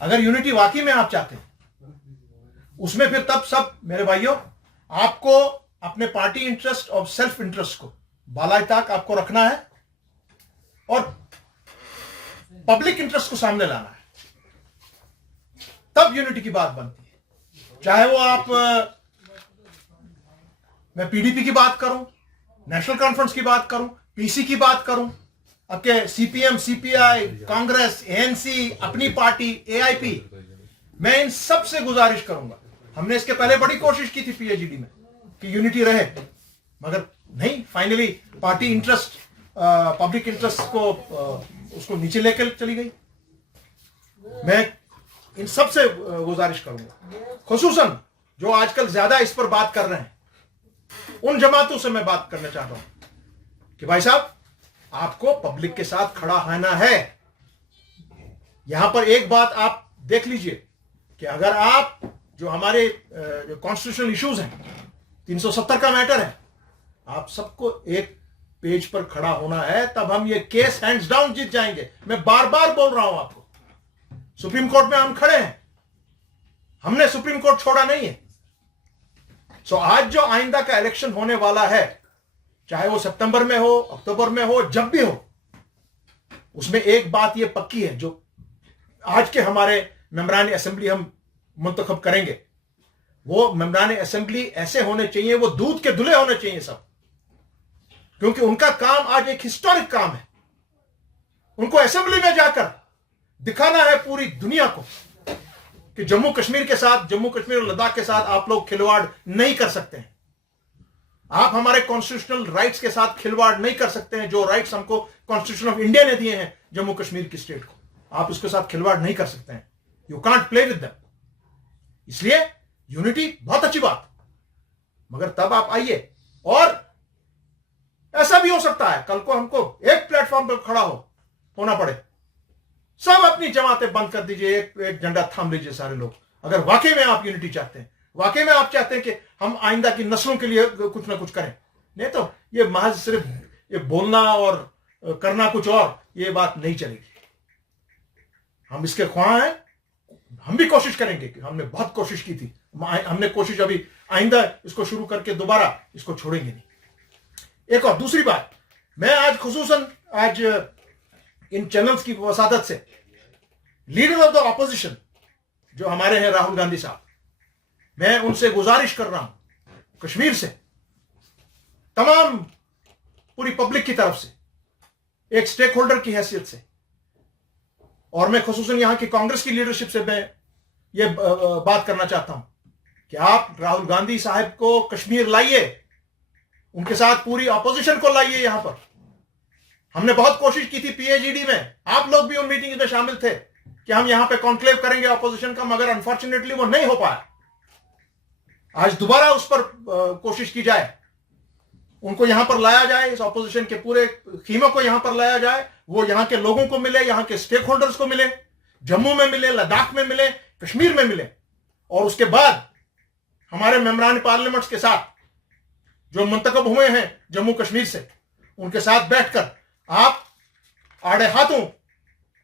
अगर यूनिटी वाकई में आप चाहते हैं, उसमें फिर तब सब मेरे भाइयों, आपको अपने पार्टी इंटरेस्ट और सेल्फ इंटरेस्ट को बालाई तक आपको रखना है और पब्लिक इंटरेस्ट को सामने लाना है, तब यूनिटी की बात बनती है। चाहे वो आप मैं पीडीपी की बात करूं, नेशनल कॉन्फ्रेंस की बात करूं, पीसी की बात करूं, आपके सीपीएम, सीपीआई, कांग्रेस, एएनसी, अपनी पार्टी, एआईपी, मैं इन सब से गुजारिश करूंगा। हमने इसके पहले बड़ी कोशिश की थी पीएचडी में कि यूनिटी रहे, मगर नहीं, finally party interest, public interest को उसको नीचे लेकर चली गई। मैं इन सब से गुजारिश करूंगा, खुसूसन जो आजकल ज्यादा इस पर बात कर रहे हैं, उन जमातों से मैं बात करना चाहता हूं कि भाई साहब, आपको पब्लिक के साथ खड़ा होना है। यहां पर एक बात आप देख लीजिए कि अगर आप जो हमारे जो कॉन्स्टिट्यूशनल इश्यूज हैं, 370 का मैटर है, आप सबको एक पेज पर खड़ा होना है, तब हम ये केस हैंड्स डाउन जीत जाएंगे। मैं बार बार बोल रहा हूं आपको, सुप्रीम कोर्ट में हम खड़े हैं, हमने सुप्रीम कोर्ट छोड़ा नहीं है। सो आज जो आइंदा का इलेक्शन होने वाला है, चाहे वो सितंबर में हो, अक्टूबर में हो, जब भी हो, उसमें एक बात ये पक्की है, जो आज के हमारे मेंबरान असेंबली हम मुंतखब करेंगे, वो मेंबरान असेंबली ऐसे होने चाहिए, वो दूध के धुले होने चाहिए सब, क्योंकि उनका काम आज एक हिस्टोरिक काम है। उनको असेंबली में जाकर दिखाना है पूरी दुनिया को कि जम्मू कश्मीर के साथ, जम्मू कश्मीर और लद्दाख के साथ आप लोग खिलवाड़ नहीं कर सकते हैं। आप हमारे कॉन्स्टिट्यूशनल राइट्स के साथ खिलवाड़ नहीं कर सकते हैं। जो राइट्स हमको कॉन्स्टिट्यूशन ऑफ इंडिया ने दिए हैं जम्मू कश्मीर की स्टेट को, आप उसके साथ खिलवाड़ नहीं कर सकते हैं। You can't play with them. इसलिए यूनिटी बहुत अच्छी बात, मगर तब आप आइए, और ऐसा भी हो सकता है कल को हमको एक प्लेटफॉर्म पर खड़ा होना पड़े, सब अपनी जमातें बंद कर दीजिए, एक झंडा थाम लीजिए सारे लोग। अगर वाकई में आप यूनिटी चाहते हैं, वाकई में आप चाहते हैं कि हम आइंदा की नस्लों के लिए कुछ ना कुछ करें, नहीं तो ये महज सिर्फ ये बोलना और करना कुछ और, ये बात नहीं चलेगी। हम इसके ख्वाह हैं, हम भी कोशिश करेंगे, कि हमने बहुत कोशिश की थी, हमने कोशिश अभी आइंदा इसको शुरू करके दोबारा इसको छोड़ेंगे नहीं। एक और दूसरी बात, मैं आज खुसूसन आज इन चैनल्स की वसादत से लीडर ऑफ द ऑपोजिशन जो हमारे हैं राहुल गांधी साहब, मैं उनसे गुजारिश कर रहा हूं कश्मीर से, तमाम पूरी पब्लिक की तरफ से, एक स्टेक होल्डर की हैसियत से, और मैं खुसूसन यहां की कांग्रेस की लीडरशिप से मैं ये बात करना चाहता हूं कि आप राहुल गांधी साहब को कश्मीर लाइए, उनके साथ पूरी ऑपोजिशन को लाइए यहां पर। हमने बहुत कोशिश की थी पीएचडी में, आप लोग भी उन मीटिंग में शामिल थे कि हम यहां पे कॉन्क्लेव करेंगे ऑपोजिशन का, मगर अनफॉर्चुनेटली वो नहीं हो पाया। आज दोबारा उस पर कोशिश की जाए, उनको यहां पर लाया जाए, इस ऑपोजिशन के पूरे खीमों को यहां पर लाया जाए, वो यहां के लोगों को मिले, यहां के स्टेक होल्डर्स को मिले, जम्मू में मिले, लद्दाख में मिले, कश्मीर में मिले, और उसके बाद हमारे मेंबरान पार्लियामेंट्स के साथ जो मुंतखब हुए हैं जम्मू कश्मीर से, उनके साथ बैठकर आप आड़े हाथों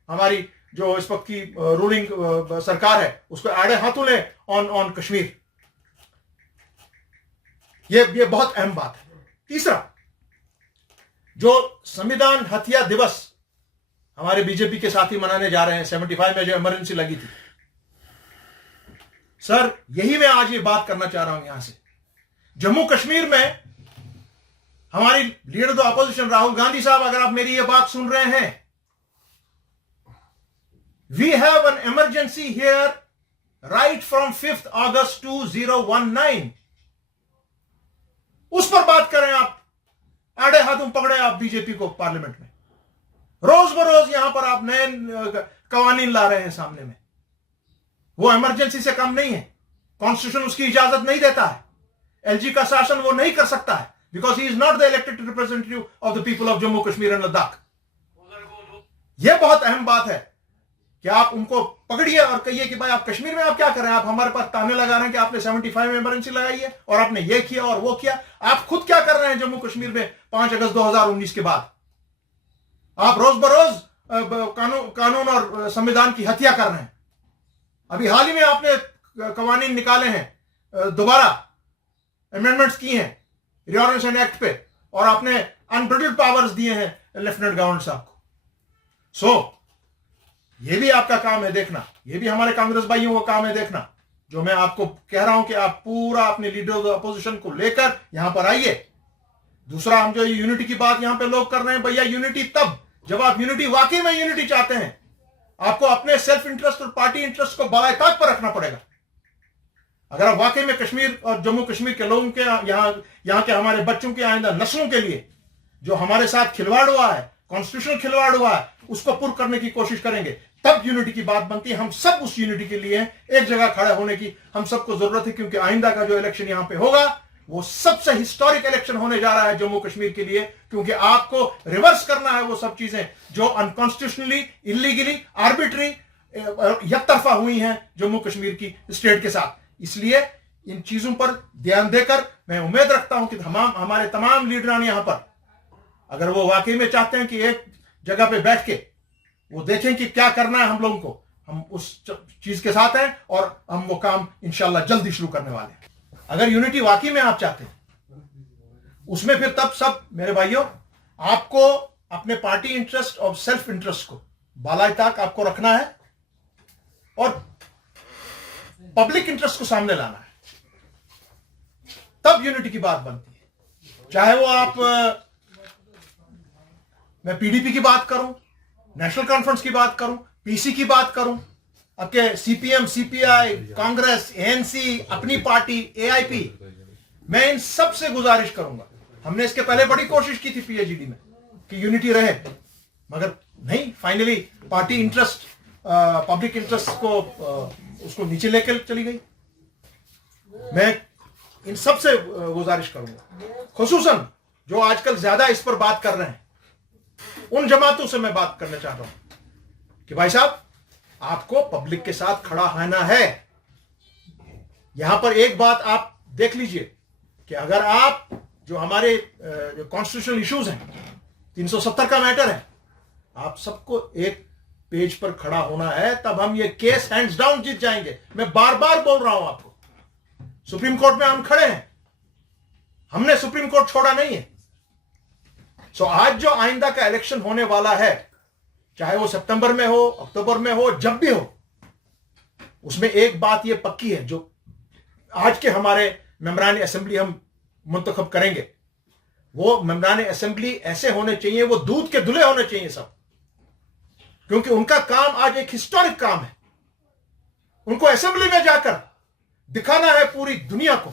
हमारी जो इस वक्त की रूलिंग सरकार है उसको आड़े हाथों ले ऑन कश्मीर। ये बहुत अहम बात है। तीसरा, जो संविधान हत्या दिवस हमारे बीजेपी के साथी मनाने जा रहे हैं, 75 में जो इमरजेंसी लगी थी, सर यही मैं आज ये बात करना चाह रहा हूं यहां से। जम्मू कश्मीर में हमारी leader of the opposition Rahul Gandhi साहब, अगर आप मेरी ये बात सुन रहे हैं, we have an emergency here right from 5 August 2019। उस पर बात करें आप, आड़े हाथों पकड़े आप बीजेपी को पार्लियामेंट में, रोज बरोज यहां पर आप नए कवानीन ला रहे हैं सामने में। वो इमरजेंसी से कम नहीं है, कॉन्स्टिट्यूशन उसकी इजाजत नहीं देता है, एलजी का शासन वो नहीं कर सकता है, because he is not the elected representative of the people of Jammu Kashmir and Ladakh. यह बहुत अहम बात है कि आप उनको पकड़िए और कहिए कि भाई आप कश्मीर में आप क्या कर रहे हैं, आप हमारे पास ताने लगा रहे हैं कि आपने 75 में इमरजेंसी लगाई है और आपने ये किया और वो किया। आप खुद क्या कर रहे हैं जम्मू कश्मीर में 5 अगस्त 2019 के बाद? आप रोज बरोज कानून और संविधान की हत्या कर रहे हैं। अभी हाल ही में आपने कवानीन निकाले हैं, दोबारा अमेंडमेंट्स की हैं रिऑर्गनाइजेशन एक्ट पे, और आपने अनब्रिडल्ड पावर्स दिए हैं लेफ्टिनेंट गवर्नर साहब को। सो ये भी आपका काम है देखना, ये भी हमारे कांग्रेस भाइयों का काम है देखना। जो मैं आपको कह रहा हूं कि आप पूरा अपने लीडर ऑफ अपोजिशन को लेकर यहां पर आइए। दूसरा, हम जो यूनिटी की बात यहां पे लोग कर रहे हैं, भैया यूनिटी तब जब आप यूनिटी वाकई में यूनिटी चाहते हैं। आपको अपने सेल्फ इंटरेस्ट और पार्टी इंटरेस्ट को बालाए ताक पर रखना पड़ेगा। अगर आप वाकई में कश्मीर और जम्मू कश्मीर के लोगों के यहां के हमारे बच्चों के आइंदा नस्लों के लिए जो हमारे साथ खिलवाड़ हुआ है, कॉन्स्टिट्यूशनल खिलवाड़ हुआ है, उसको पुर करने की कोशिश करेंगे, तब यूनिटी की बात बनती है। हम सब उस यूनिटी के लिए एक जगह खड़े होने की हम सबको जरूरत है, क्योंकि आइंदा का जो इलेक्शन यहां पे होगा वो सबसे हिस्टोरिक इलेक्शन होने जा रहा है जम्मू कश्मीर के लिए, क्योंकि आपको रिवर्स करना है वो सब चीजें जो अनकॉन्स्टिट्यूशनली, इलीगली, आर्बिट्री, यकतरफा हुई हैं जम्मू कश्मीर की स्टेट के साथ। इसलिए इन चीजों पर ध्यान देकर मैं उम्मीद रखता हूं कि हमारे तमाम लीडरान यहां पर, अगर वो वाकई में चाहते हैं कि एक जगह पे बैठ के वो देखें कि क्या करना है हम लोगों को, हम उस चीज के साथ हैं और हम वो काम इंशाल्लाह जल्दी शुरू करने वाले हैं। अगर यूनिटी वाकई में आप चाहते हैं, उसमें फिर तब सब मेरे भाइयों आपको अपने पार्टी इंटरेस्ट और सेल्फ इंटरेस्ट को बालाए ताक आपको रखना है और पब्लिक इंटरेस्ट को सामने लाना है, तब यूनिटी की बात बनती है। चाहे वो आप मैं पीडीपी की बात करूं, नेशनल कॉन्फ्रेंस की बात करूं, पीसी की बात करूं, आपके सीपीएम, सीपीआई, कांग्रेस, एएनसी, अपनी पार्टी, एआईपी, मैं इन सब से गुजारिश करूंगा। हमने इसके पहले बड़ी कोशिश की थी पीएचडी में कि यूनिटी रहे, मगर नहीं, finally party interest, public interest को उसको नीचे लेकर चली गई। मैं इन सब से गुजारिश करूंगा, खुसूसन जो आजकल ज्यादा इस पर बात कर रहे हैं, उन जमातों से मैं बात करना चाहता हूं कि भाई साहब, आपको पब्लिक के साथ खड़ा होना है। यहां पर एक बात आप देख लीजिए कि अगर आप जो हमारे कॉन्स्टिट्यूशनल इश्यूज हैं, 370 का मैटर है, आप सबको एक पेज पर खड़ा होना है, तब हम ये केस हैंड्स डाउन जीत जाएंगे। मैं बार बार बोल रहा हूं आपको, सुप्रीम कोर्ट में हम खड़े हैं, हमने सुप्रीम कोर्ट छोड़ा नहीं है। सो आज जो आइंदा का इलेक्शन होने वाला है, चाहे वो सितंबर में हो, अक्टूबर में हो, जब भी हो, उसमें एक बात ये पक्की है, जो आज के हमारे मेंबरान असेंबली हम मुंतखब करेंगे, वो मेंबरान असेंबली ऐसे होने चाहिए, वो दूध के धुले होने चाहिए सब, क्योंकि उनका काम आज एक हिस्टोरिक काम है। उनको असेंबली में जाकर दिखाना है पूरी दुनिया को